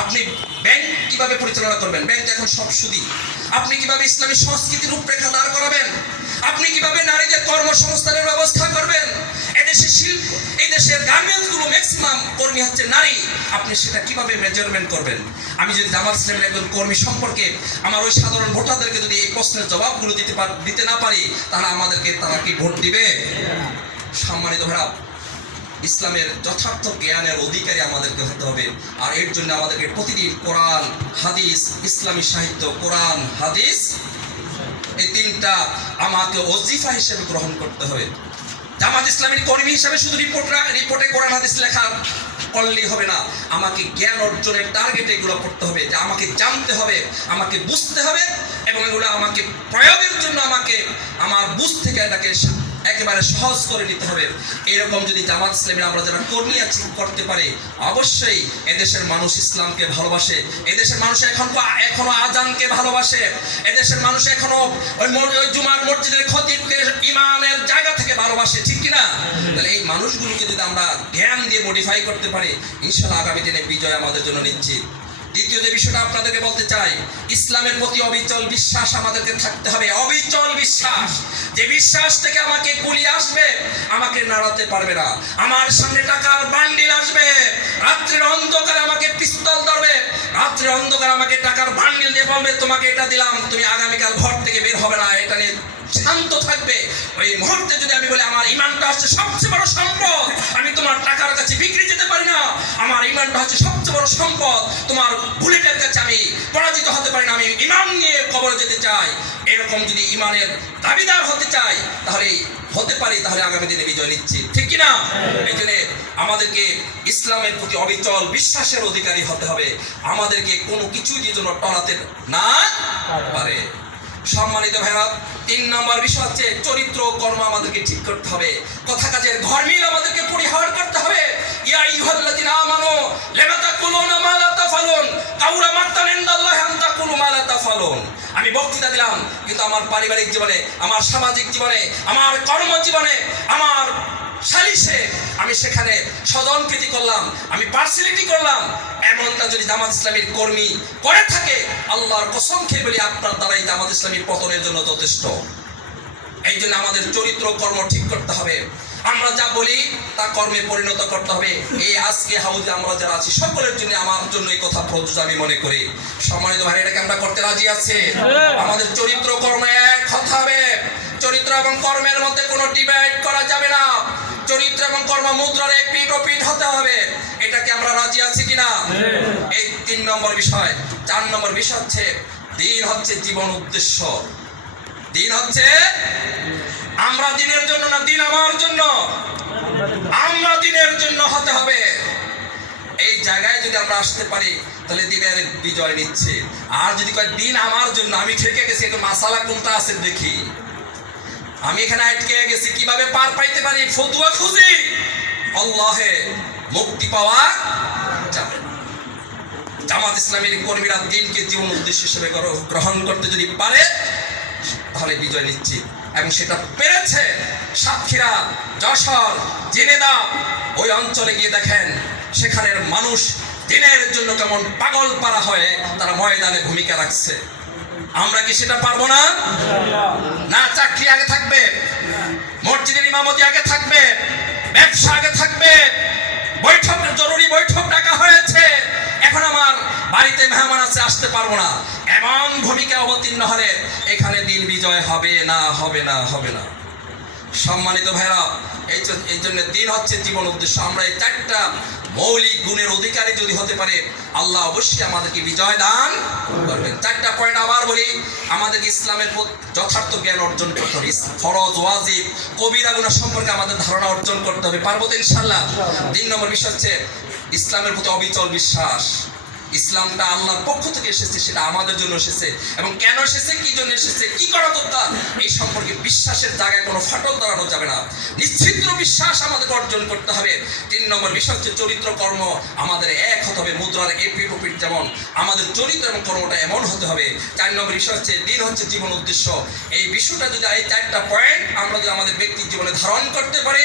আপনি ব্যাংক কিভাবে পরিচালনা করবেন? ব্যাংক এখন সব সুদী। আপনি কিভাবে ইসলামী সংস্কৃতির রূপরেখা দাঁড় করাবেন? আপনি কিভাবে নারীদের কর্মসংস্থানের ব্যবস্থা করবেন? এদেশের শিল্প, এই দেশের গার্মেন্টসগুলো ম্যাক্সিমাম কর্মী হচ্ছে নারী। আপনি সেটা কিভাবে মেজারমেন্ট করবেন? আমি যদি জামাত ইসলামের একজন কর্মী সম্পর্কে আমার ওই সাধারণ ভোটারদেরকে যদি এই প্রশ্নের জবাবগুলো দিতে না পারি, তাহলে আমাদেরকে তারা কি ভোট দিবে? সম্মানিত ভাইরা, ইসলামের যথার্থ জ্ঞানের অধিকারী আমাদেরকে হতে হবে। আর এর জন্য আমাদেরকে প্রতিদিন কোরআন, হাদিস, ইসলামী সাহিত্য, কোরআন, হাদিস, এই তিনটা আমাকে ওজিফা হিসেবে গ্রহণ করতে হবে। জামাত ইসলামের কর্মী হিসেবে শুধু রিপোর্টে কোরআন হাদিস লেখা করলেই হবে না, আমাকে জ্ঞান অর্জনের টার্গেটে এগুলো করতে হবে। যে আমাকে জানতে হবে, আমাকে বুঝতে হবে, এবং এগুলো আমাকে প্রয়োগের জন্য আমাকে আমার বুঝ থেকে এটাকে একেবারে সহজ করে নিতে হবে। এরকম যদি জামাত ইসলামের আমরা যারা কর্মী আছি করতে পারি, অবশ্যই এদেশের মানুষ ইসলামকে ভালোবাসে, এদেশের মানুষ এখনো আজানকে ভালোবাসে, এদেশের মানুষ এখনো ওই জুমার মসজিদের খতিবকে ইমানের জায়গা থেকে ভালোবাসে, ঠিক কিনা? তাহলে এই মানুষগুলোকে যদি আমরা জ্ঞান দিয়ে মডিফাই করতে পারি, ইনশাআল্লাহ আগামী দিনে বিজয় আমাদের জন্য নিশ্চিত। দ্বিতীয় যে বিষয়টা আপনাদেরকে বলতে চাই, ইসলামের প্রতি অবিচল বিশ্বাস আমাদেরকে থাকতে হবে। অবিচল বিশ্বাস, যে বিশ্বাস থেকে আমাকে গুলি আসবে, আমাকে নাড়াতে পারবে না। আমার সামনে টাকার বান্ডিল আসবে, রাত্রির অন্ধকারে আমাকে পিস্তল ধরবে, রাত্রির অন্ধকারে আমাকে টাকার বান্ডিল দিয়ে বলবে তোমাকে এটা দিলাম, তুমি আগামীকাল ঘর থেকে বের হবে না, এটা নিয়ে শান্ত থাকবে। ওই মুহূর্তে যদি আমি বলি আমার ইমানটা হচ্ছে সবচেয়ে বড় সম্পদ, আমি তোমার টাকার কাছে বিক্রি যেতে পারি না, আমার ইমানটা হচ্ছে সবচেয়ে বড় সম্পদ, তোমার বুলেটের কাছে আমি পরাজিত হতে পারি না, আমি ইমান নিয়ে কবরে যেতে চাই, এরকম যদি ইমানের দাবিদার হতে চাই তাহলে হতে পারি, তাহলে আগামী দিনে বিজয় নিশ্চিত, ঠিক কিনা? এই জন্য আমাদেরকে ইসলামের প্রতি অবিচল বিশ্বাসের অধিকারী হতে হবে। আমাদেরকে কোনো কিছুই যেন টলাতে না পারে। সম্মানিত ভাইরা, 3 নম্বর বিষয় হচ্ছে চরিত্র কর্ম আমাদেরকে ঠিক করতে হবে। কথা কাজের ঘরমিল আমাদেরকে পরিহার করতে হবে। ইয়া আইয়ুহাল্লাযিনা আমানু লিমা তাকুলুনা মা লা তাফালুন কাউরা মাক্তান ইনদাল্লাহি আন তাকুলু মা লা তাফালুন। আমি বক্তৃতা দিলাম, কিন্তু আমার পারিবারিক জীবনে, আমার সামাজিক জীবনে, আমার কর্মজীবনে, আমার সালিশে আমি সেখানে স্বজনপ্রীতি করলাম, আমি পার্সিয়ালিটি করলাম, এমনটা যদি জামাত ইসলামীর কর্মী করে থাকে, আল্লাহর কসম খেয়ে বলি আপনার দ্বারাই জামাত ইসলামীর পতনের জন্য যথেষ্ট। এই জন্য আমাদের চরিত্র কর্ম ঠিক করতে হবে। আমরা যা বলি তা কর্মে পরিণত করতে হবে। এই আজকে হাউজে আমরা যারা আছি সকলের জন্য, আমার জন্য এই কথা প্রযোজ্য আমি মনে করি। সম্মানিত ভাই, এটাকে আমরা করতে রাজি আছি? আমাদের চরিত্র কর্মে এক হতে হবে। চরিত্র এবং কর্মের মধ্যে কোনো ডিবেট করা যাবে না। চরিত্র এবং কর্ম মুদ্রার এপিঠ ওপিঠ হতে হবে। এটাকে আমরা রাজি আছি কিনা? এই 3 নম্বর বিষয়। 4 নম্বর বিষয় হচ্ছে দিন হচ্ছে জীবন উদ্দেশ্য। দিন হচ্ছে আমরা দিনের জন্য না, দিন আমার জন্য। আমরা দিনের জন্য হতে হবে। এই জায়গায় যদি আমরা আসতে পারি তাহলে দিনের বিজয় নিচ্ছে। আর যদি কয় দিন আমার জন্য, আমি ঠেকে গেছি, একটু মাসালা কোনটা আছে দেখি, আমি এখানে আটকে গেছি, কিভাবে পার পাইতে পারি, ফতুয়া খুঁজি, আল্লাহে মুক্তি পাওয়া যাবে। জামাত ইসলামীর কর্মীরা দিনকে জীবন উদ্দেশ্য হিসেবে গ্রহণ করতে যদি পারে তাহলে বিজয় নিশ্চিত। এবং সেটা পেরেছে সাতক্ষীরা, যশোর, ঝিনাইদহ, ওই অঞ্চলে গিয়ে দেখেন সেখানের মানুষ দিনের জন্য কেমন পাগল পারা হয়ে তারা ময়দানে ভূমিকা রাখছে। আমরা কি সেটা পারবো না? না, চাকরি আগে থাকবে, মসজিদের ইমামতি আগে থাকবে, ব্যবসা আগে থাকবে, বৈঠক, জরুরি বৈঠক ডাকা হয়েছে, এখন আমার বাড়িতে মেহমান আছে, আসতে পারবো না, এমন ভূমিকা অবতীর্ণ হলে এখানে দিন বিজয় হবে না, হবে না, হবে না। সম্মানিত ভাইরা, এই জন্য দিন হচ্ছে জীবন উদ্দেশ্য। আমরা এই 4টা মৌলিক গুণের অধিকারী যদি হতে পারে, আল্লাহ অবশ্যই আমাদেরকে বিজয় দান করবেন। 4টা পয়েন্ট আবার বলি। আমাদেরকে ইসলামের যথার্থ জ্ঞান অর্জন করতে হবে, ফরজ, ওয়াজিব, কবিরা গুনাহ সম্পর্কে আমাদের ধারণা অর্জন করতে হবে। পারবো তো ইনশাআল্লাহ? 3 নম্বর বিষয় হচ্ছে ইসলামের প্রতি অবিচল বিশ্বাস। ইসলামটা আল্লাহর পক্ষ থেকে এসেছে, সেটা আমাদের জন্য এসেছে, এবং কেন এসেছে, কি জন্য এসেছে, কি করা দরকার, এই সম্পর্কে বিশ্বাসের জায়গায় কোনো ফাটল দাঁড়ানো যাবে না। নিশ্চিদ্র বিশ্বাস আমাদের অর্জন করতে হবে। 3 নম্বর বিষয় হচ্ছে চরিত্র কর্ম আমাদের এক হতে হবে। মুদ্রার এপিঠ ওপিঠ যেমন আমাদের চরিত্র এবং কর্মটা এমন হতে হবে। 4 নম্বর বিষয় হচ্ছে দিন হচ্ছে জীবন উদ্দেশ্য। এই বিষয়টা যদি, এই 4টা পয়েন্ট আমরা যদি আমাদের ব্যক্তির জীবনে ধারণ করতে পারি,